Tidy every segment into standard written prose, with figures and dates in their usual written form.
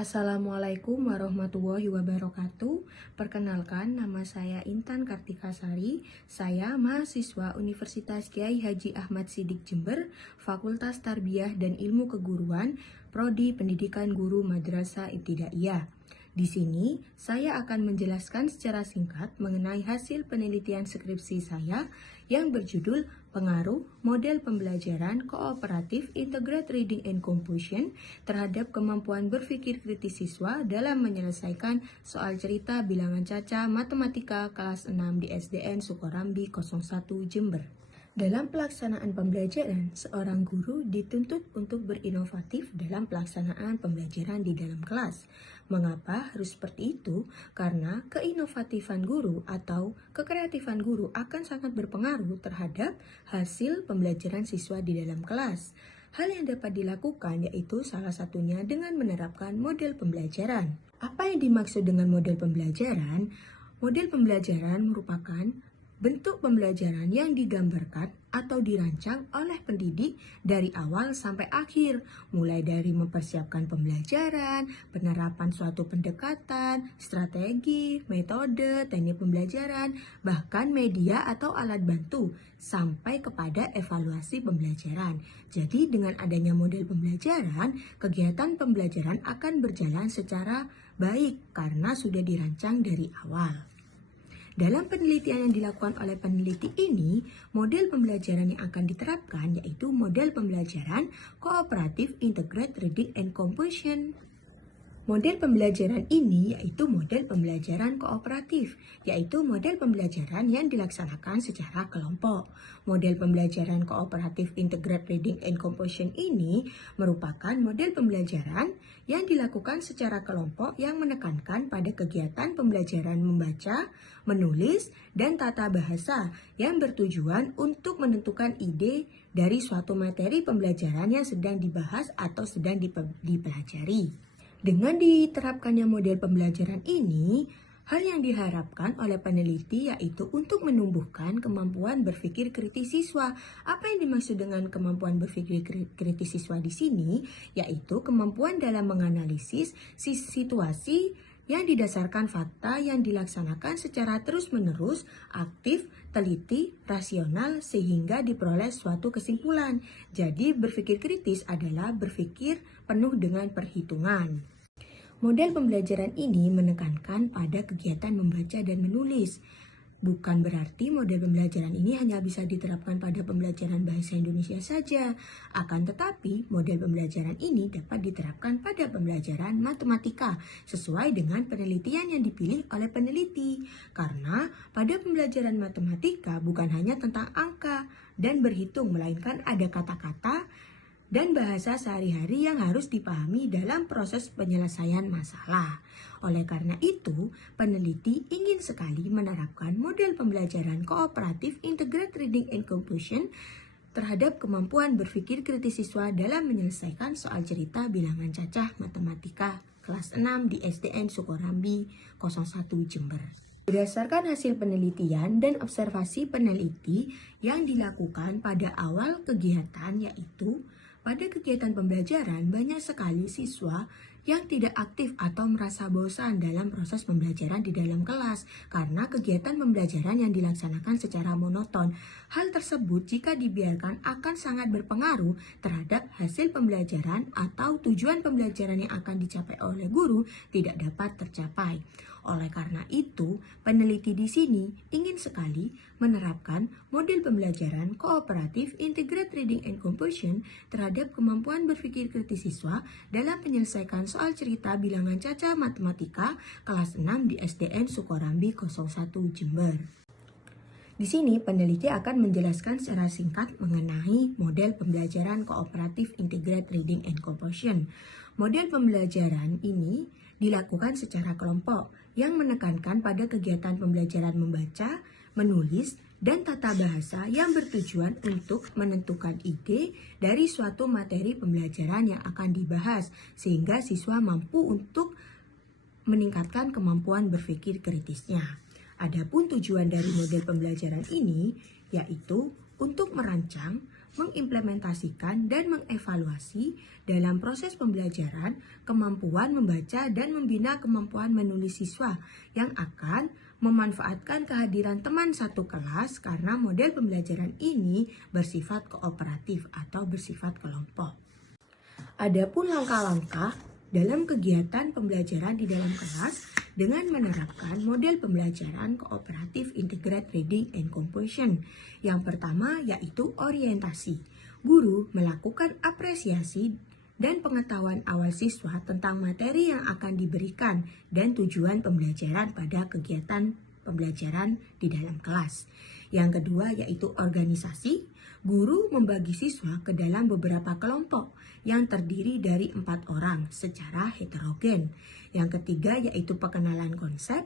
Assalamualaikum warahmatullahi wabarakatuh. Perkenalkan, nama saya Intan Kartikasari. Saya mahasiswa Universitas Kyai Haji Ahmad Siddiq Jember, Fakultas Tarbiyah dan Ilmu Keguruan, Prodi Pendidikan Guru Madrasah Ibtidaiyah. Di sini, saya akan menjelaskan secara singkat mengenai hasil penelitian skripsi saya yang berjudul Pengaruh Model Pembelajaran Kooperatif Integrated Reading and Comprehension terhadap kemampuan berpikir kritis siswa dalam menyelesaikan soal cerita bilangan caca matematika kelas 6 di SDN Sukorambi 01 Jember. Dalam pelaksanaan pembelajaran, seorang guru dituntut untuk berinovatif dalam pelaksanaan pembelajaran di dalam kelas. Mengapa harus seperti itu? Karena keinovatifan guru atau kekreatifan guru akan sangat berpengaruh terhadap hasil pembelajaran siswa di dalam kelas. Hal yang dapat dilakukan yaitu salah satunya dengan menerapkan model pembelajaran. Apa yang dimaksud dengan model pembelajaran? Model pembelajaran merupakan bentuk pembelajaran yang digambarkan atau dirancang oleh pendidik dari awal sampai akhir, mulai dari mempersiapkan pembelajaran, penerapan suatu pendekatan, strategi, metode, teknik pembelajaran, bahkan media atau alat bantu, sampai kepada evaluasi pembelajaran. Jadi dengan adanya model pembelajaran, kegiatan pembelajaran akan berjalan secara baik karena sudah dirancang dari awal. Dalam penelitian yang dilakukan oleh peneliti ini, model pembelajaran yang akan diterapkan yaitu model pembelajaran kooperatif integrated reading and comprehension. Model pembelajaran ini yaitu model pembelajaran kooperatif, yaitu model pembelajaran yang dilaksanakan secara kelompok. Model pembelajaran kooperatif integrated reading and comprehension ini merupakan model pembelajaran yang dilakukan secara kelompok yang menekankan pada kegiatan pembelajaran membaca, menulis, dan tata bahasa yang bertujuan untuk menentukan ide dari suatu materi pembelajaran yang sedang dibahas atau sedang dipelajari. Dengan diterapkannya model pembelajaran ini, hal yang diharapkan oleh peneliti yaitu untuk menumbuhkan kemampuan berpikir kritis siswa. Apa yang dimaksud dengan kemampuan berpikir kritis siswa di sini? Yaitu kemampuan dalam menganalisis situasi yang didasarkan fakta yang dilaksanakan secara terus-menerus, aktif, teliti, rasional, sehingga diperoleh suatu kesimpulan. Jadi berpikir kritis adalah berpikir penuh dengan perhitungan. Model pembelajaran ini menekankan pada kegiatan membaca dan menulis. Bukan berarti model pembelajaran ini hanya bisa diterapkan pada pembelajaran bahasa Indonesia saja. Akan tetapi, model pembelajaran ini dapat diterapkan pada pembelajaran matematika sesuai dengan penelitian yang dipilih oleh peneliti. Karena pada pembelajaran matematika bukan hanya tentang angka dan berhitung, melainkan ada kata-kata dan bahasa sehari-hari yang harus dipahami dalam proses penyelesaian masalah. Oleh karena itu, peneliti ingin sekali menerapkan model pembelajaran kooperatif integrated reading and comprehension terhadap kemampuan berpikir kritis siswa dalam menyelesaikan soal cerita bilangan cacah matematika kelas 6 di SDN Sukorambi 01 Jember. Berdasarkan hasil penelitian dan observasi peneliti yang dilakukan pada awal kegiatan yaitu pada kegiatan pembelajaran banyak sekali siswa yang tidak aktif atau merasa bosan dalam proses pembelajaran di dalam kelas karena kegiatan pembelajaran yang dilaksanakan secara monoton. Hal tersebut jika dibiarkan akan sangat berpengaruh terhadap hasil pembelajaran atau tujuan pembelajaran yang akan dicapai oleh guru tidak dapat tercapai. Oleh karena itu, peneliti di sini ingin sekali menerapkan model pembelajaran kooperatif integrated reading and comprehension terhadap kemampuan berpikir kritis siswa dalam menyelesaikan soal cerita bilangan caca matematika kelas 6 di SDN Sukorambi 01 Jember. Di sini peneliti akan menjelaskan secara singkat mengenai model pembelajaran kooperatif integrated reading and comprehension. Model pembelajaran ini dilakukan secara kelompok yang menekankan pada kegiatan pembelajaran membaca, menulis, dan tata bahasa yang bertujuan untuk menentukan ide dari suatu materi pembelajaran yang akan dibahas sehingga siswa mampu untuk meningkatkan kemampuan berpikir kritisnya. Adapun tujuan dari model pembelajaran ini yaitu untuk merancang, mengimplementasikan dan mengevaluasi dalam proses pembelajaran kemampuan membaca dan membina kemampuan menulis siswa yang akan memanfaatkan kehadiran teman satu kelas karena model pembelajaran ini bersifat kooperatif atau bersifat kelompok. Adapun langkah-langkah dalam kegiatan pembelajaran di dalam kelas dengan menerapkan model pembelajaran kooperatif integrated reading and comprehension. Yang pertama yaitu orientasi. Guru melakukan apresiasi dan pengetahuan awal siswa tentang materi yang akan diberikan dan tujuan pembelajaran pada kegiatan pembelajaran di dalam kelas. Yang kedua yaitu organisasi. Guru membagi siswa ke dalam beberapa kelompok yang terdiri dari 4 orang secara heterogen. Yang ketiga yaitu pengenalan konsep,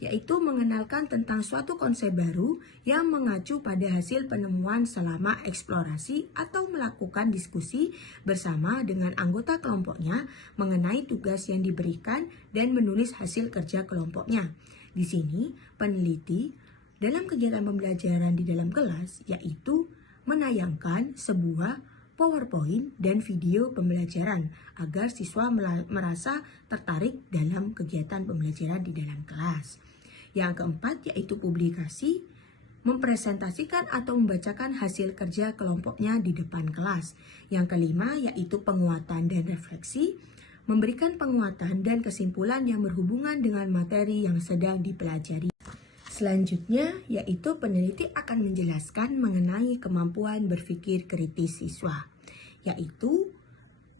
yaitu mengenalkan tentang suatu konsep baru yang mengacu pada hasil penemuan selama eksplorasi atau melakukan diskusi bersama dengan anggota kelompoknya mengenai tugas yang diberikan dan menulis hasil kerja kelompoknya. Di sini peneliti dalam kegiatan pembelajaran di dalam kelas yaitu menayangkan sebuah PowerPoint dan video pembelajaran agar siswa merasa tertarik dalam kegiatan pembelajaran di dalam kelas. Yang keempat yaitu publikasi, mempresentasikan atau membacakan hasil kerja kelompoknya di depan kelas. Yang kelima yaitu penguatan dan refleksi, memberikan penguatan dan kesimpulan yang berhubungan dengan materi yang sedang dipelajari. Selanjutnya, yaitu peneliti akan menjelaskan mengenai kemampuan berpikir kritis siswa, yaitu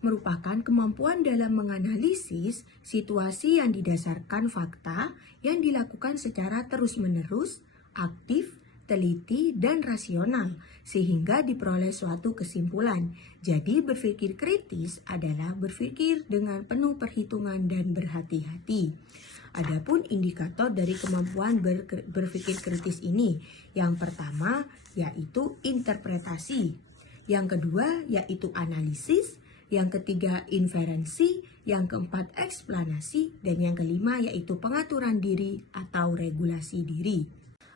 merupakan kemampuan dalam menganalisis situasi yang didasarkan fakta yang dilakukan secara terus-menerus, aktif, teliti, dan rasional, sehingga diperoleh suatu kesimpulan. Jadi, berpikir kritis adalah berpikir dengan penuh perhitungan dan berhati-hati. Adapun indikator dari kemampuan berpikir kritis ini, yang pertama yaitu interpretasi, yang kedua yaitu analisis, yang ketiga inferensi, yang keempat eksplanasi, dan yang kelima yaitu pengaturan diri atau regulasi diri.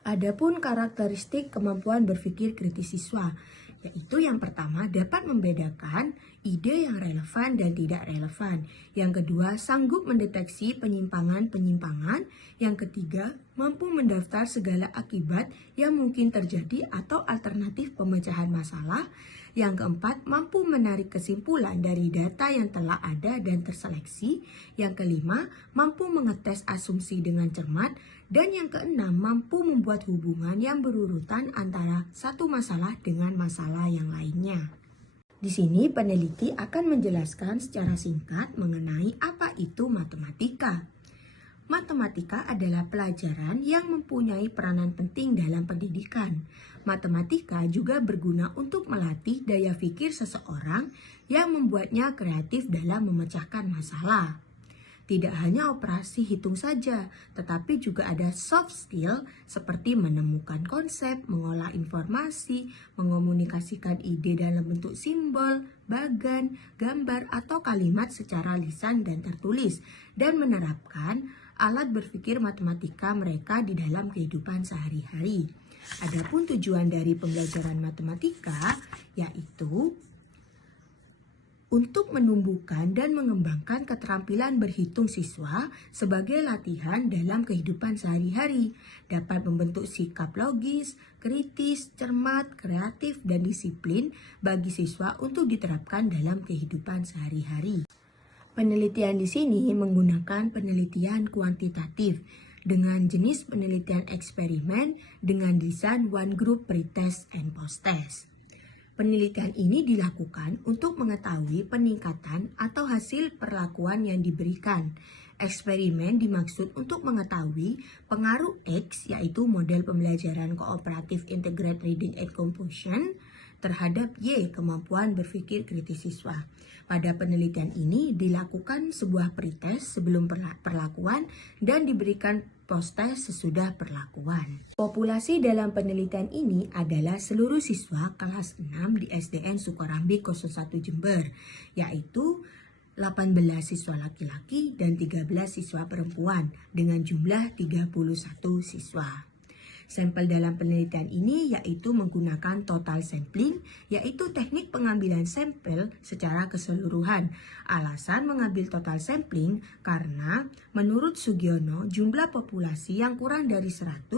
Adapun karakteristik kemampuan berpikir kritis siswa, yaitu yang pertama dapat membedakan ide yang relevan dan tidak relevan. Yang kedua, sanggup mendeteksi penyimpangan-penyimpangan. Yang ketiga, mampu mendaftar segala akibat yang mungkin terjadi atau alternatif pemecahan masalah. Yang keempat, mampu menarik kesimpulan dari data yang telah ada dan terseleksi. Yang kelima, mampu mengetes asumsi dengan cermat. Dan yang keenam, mampu membuat hubungan yang berurutan antara satu masalah dengan masalah yang lainnya. Di sini peneliti akan menjelaskan secara singkat mengenai apa itu matematika. Matematika adalah pelajaran yang mempunyai peranan penting dalam pendidikan. Matematika juga berguna untuk melatih daya pikir seseorang yang membuatnya kreatif dalam memecahkan masalah. Tidak hanya operasi hitung saja, tetapi juga ada soft skill seperti menemukan konsep, mengolah informasi, mengomunikasikan ide dalam bentuk simbol, bagan, gambar, atau kalimat secara lisan dan tertulis, dan menerapkan alat berpikir matematika mereka di dalam kehidupan sehari-hari. Adapun tujuan dari pembelajaran matematika yaitu untuk menumbuhkan dan mengembangkan keterampilan berhitung siswa sebagai latihan dalam kehidupan sehari-hari, dapat membentuk sikap logis, kritis, cermat, kreatif, dan disiplin bagi siswa untuk diterapkan dalam kehidupan sehari-hari. Penelitian di sini menggunakan penelitian kuantitatif dengan jenis penelitian eksperimen dengan desain one group pretest and post-test. Penelitian ini dilakukan untuk mengetahui peningkatan atau hasil perlakuan yang diberikan. Eksperimen dimaksud untuk mengetahui pengaruh X, yaitu model pembelajaran kooperatif integrated reading and comprehension, terhadap Y, kemampuan berpikir kritis siswa. Pada penelitian ini dilakukan sebuah pretest sebelum perlakuan dan diberikan post-test sesudah perlakuan. Populasi dalam penelitian ini adalah seluruh siswa kelas 6 di SDN Sukorambi 01 Jember, yaitu 18 siswa laki-laki dan 13 siswa perempuan dengan jumlah 31 siswa. Sampel dalam penelitian ini yaitu menggunakan total sampling, yaitu teknik pengambilan sampel secara keseluruhan. Alasan mengambil total sampling karena menurut Sugiono jumlah populasi yang kurang dari 100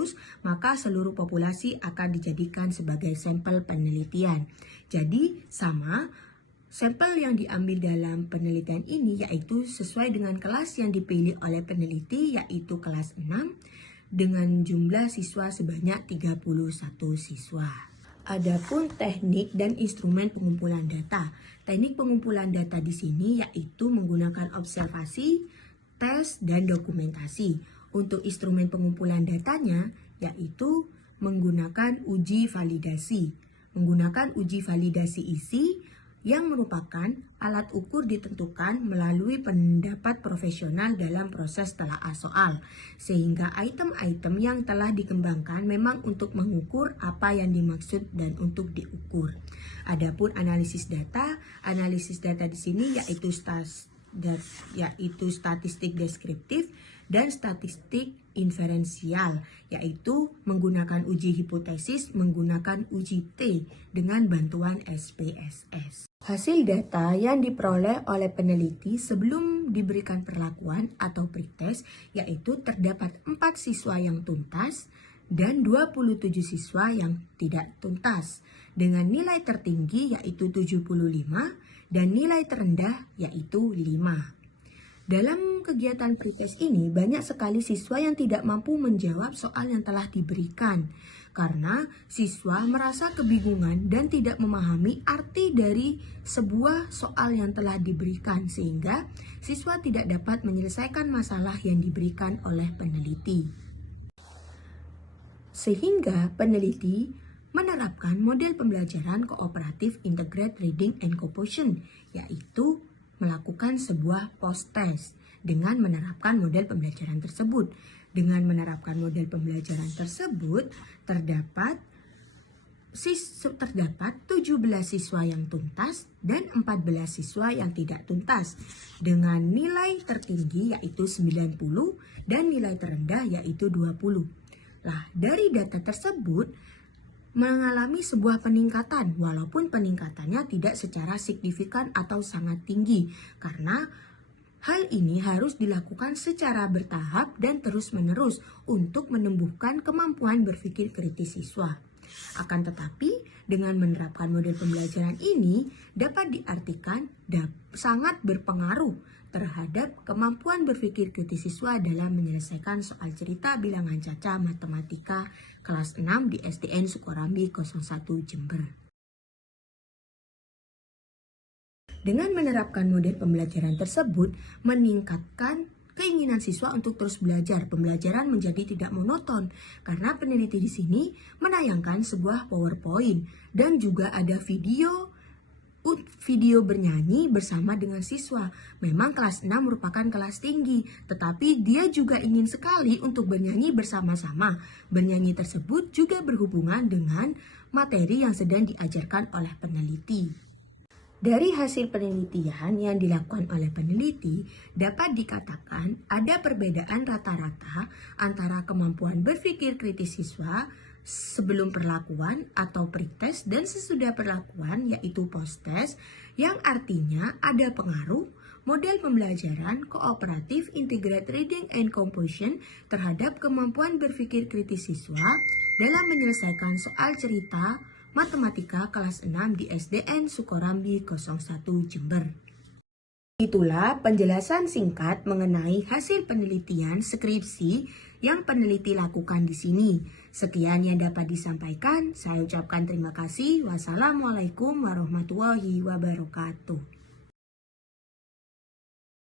maka seluruh populasi akan dijadikan sebagai sampel penelitian. Jadi sama, sampel yang diambil dalam penelitian ini yaitu sesuai dengan kelas yang dipilih oleh peneliti yaitu kelas 6 dengan jumlah siswa sebanyak 31 siswa. Adapun teknik dan instrumen pengumpulan data. Teknik pengumpulan data di sini yaitu menggunakan observasi, tes, dan dokumentasi. Untuk instrumen pengumpulan datanya yaitu menggunakan uji validasi. Menggunakan uji validasi isi yang merupakan alat ukur ditentukan melalui pendapat profesional dalam proses telaah soal, sehingga item-item yang telah dikembangkan memang untuk mengukur apa yang dimaksud dan untuk diukur. Adapun analisis data di sini yaitu statistik deskriptif dan statistik inferensial, yaitu menggunakan uji hipotesis menggunakan uji T dengan bantuan SPSS. Hasil data yang diperoleh oleh peneliti sebelum diberikan perlakuan atau pretest yaitu terdapat 4 siswa yang tuntas dan 27 siswa yang tidak tuntas dengan nilai tertinggi yaitu 75 dan nilai terendah yaitu 5. Dalam kegiatan pretest ini banyak sekali siswa yang tidak mampu menjawab soal yang telah diberikan karena siswa merasa kebingungan dan tidak memahami arti dari sebuah soal yang telah diberikan sehingga siswa tidak dapat menyelesaikan masalah yang diberikan oleh peneliti. Sehingga peneliti menerapkan model pembelajaran kooperatif integrated reading and composition, yaitu melakukan sebuah post-test dengan menerapkan model pembelajaran tersebut. Dengan menerapkan model pembelajaran tersebut, terdapat 17 siswa yang tuntas dan 14 siswa yang tidak tuntas dengan nilai tertinggi yaitu 90 dan nilai terendah yaitu 20. Nah, dari data tersebut mengalami sebuah peningkatan walaupun peningkatannya tidak secara signifikan atau sangat tinggi karena hal ini harus dilakukan secara bertahap dan terus-menerus untuk menumbuhkan kemampuan berpikir kritis siswa. Akan tetapi, dengan menerapkan model pembelajaran ini dapat diartikan sangat berpengaruh terhadap kemampuan berpikir kritis siswa dalam menyelesaikan soal cerita bilangan caca matematika kelas 6 di SDN Sukorambi 01 Jember. Dengan menerapkan model pembelajaran tersebut, meningkatkan keinginan siswa untuk terus belajar. Pembelajaran menjadi tidak monoton karena peneliti di sini menayangkan sebuah PowerPoint dan juga ada video bernyanyi bersama dengan siswa. Memang kelas 6 merupakan kelas tinggi, tetapi dia juga ingin sekali untuk bernyanyi bersama-sama. Bernyanyi tersebut juga berhubungan dengan materi yang sedang diajarkan oleh peneliti. Dari hasil penelitian yang dilakukan oleh peneliti, dapat dikatakan ada perbedaan rata-rata antara kemampuan berpikir kritis siswa sebelum perlakuan atau pretest dan sesudah perlakuan yaitu post-test, yang artinya ada pengaruh model pembelajaran kooperatif integrated reading and composition terhadap kemampuan berpikir kritis siswa dalam menyelesaikan soal cerita matematika kelas 6 di SDN Sukorambi 01 Jember. Itulah penjelasan singkat mengenai hasil penelitian skripsi yang peneliti lakukan di sini. Sekian yang dapat disampaikan. Saya ucapkan terima kasih. Wassalamualaikum warahmatullahi wabarakatuh.